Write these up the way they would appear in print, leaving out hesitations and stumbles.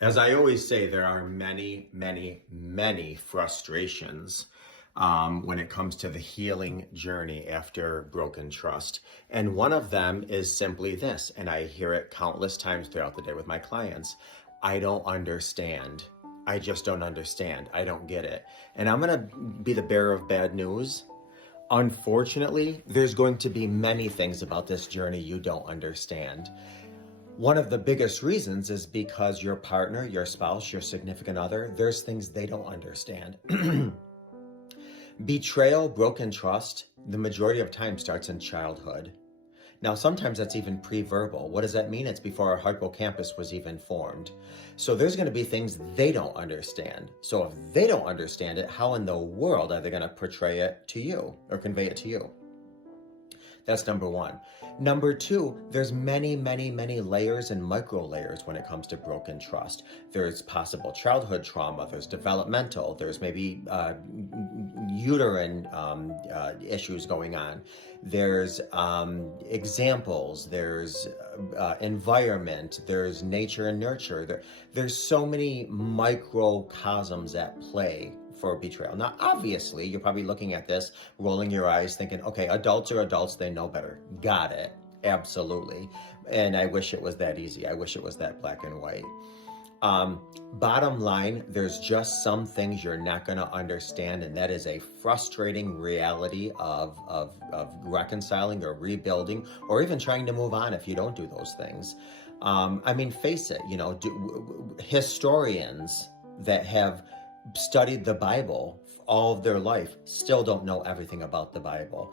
As I always say, there are many, many, many frustrations when it comes to the healing journey after broken trust. And one of them is simply this, and I hear it countless times throughout the day with my clients. I don't understand. I just don't understand. I don't get it. And I'm going to be the bearer of bad news. Unfortunately, there's going to be many things about this journey you don't understand. One of the biggest reasons is because your partner, your spouse, your significant other, there's things they don't understand. Betrayal, broken trust, the majority of time starts in childhood. Now, sometimes that's even pre-verbal. What does that mean? It's before our hippocampus was even formed. So there's going to be things they don't understand. So if they don't understand it, how in the world are they going to portray it to you or convey it to you? That's number one. Number two, there's many, many, many layers and micro layers when it comes to broken trust. There's possible childhood trauma, there's developmental, there's maybe uterine issues going on. There's examples, there's environment, there's nature and nurture. There's so many microcosms at play for betrayal. Now, obviously, you're probably looking at this, rolling your eyes, thinking, okay, adults are adults, they know better. Got it. Absolutely. And I wish it was that easy. I wish it was that black and white. Bottom line, there's just some things you're not going to understand, and that is a frustrating reality of reconciling or rebuilding or even trying to move on if you don't do those things. I mean, face it, historians that have studied the Bible all of their life still don't know everything about the Bible.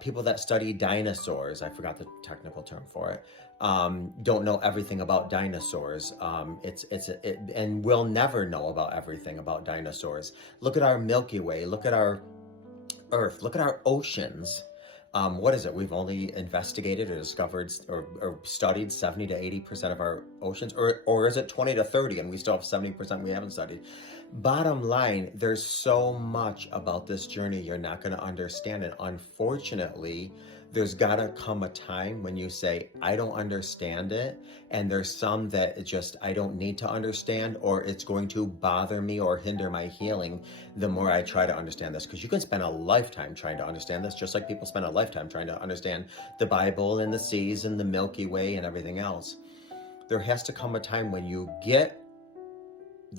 People that study dinosaurs, I forgot the technical term for it, don't know everything about dinosaurs. And we'll never know about everything about dinosaurs. Look at our Milky Way, look at our Earth, look at our oceans. What is it? We've only investigated or discovered or studied 70 to 80% of our oceans, or is it 20 to 30 and we still have 70% we haven't studied? Bottom line, there's so much about this journey you're not going to understand. And unfortunately, there's got to come a time when you say, I don't understand it. And there's some that it just, I don't need to understand, or it's going to bother me or hinder my healing the more I try to understand this. Because you can spend a lifetime trying to understand this, just like people spend a lifetime trying to understand the Bible and the seas and the Milky Way and everything else. There has to come a time when you get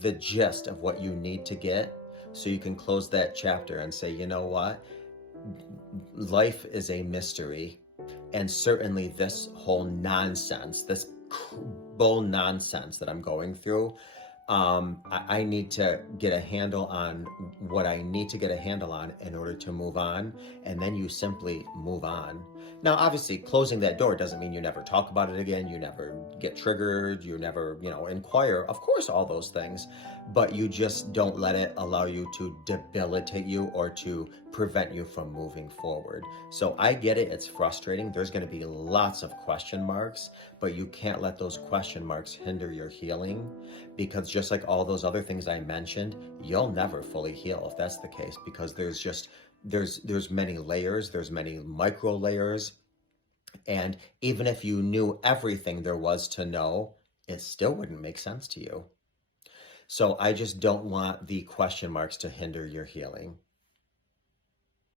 the gist of what you need to get so you can close that chapter and say, you know what? Life is a mystery, and certainly this whole nonsense, this bull nonsense that I'm going through, I need to get a handle on what I need to get a handle on in order to move on, and then you simply move on. Now, obviously, closing that door doesn't mean you never talk about it again, you never get triggered, you never, inquire. Of course, all those things, but you just don't let it allow you to debilitate you or to prevent you from moving forward. So I get it, it's frustrating. There's going to be lots of question marks, but you can't let those question marks hinder your healing, because just like all those other things I mentioned, you'll never fully heal if that's the case, because there's many layers, there's many micro layers. And even if you knew everything there was to know, it still wouldn't make sense to you. So I just don't want the question marks to hinder your healing.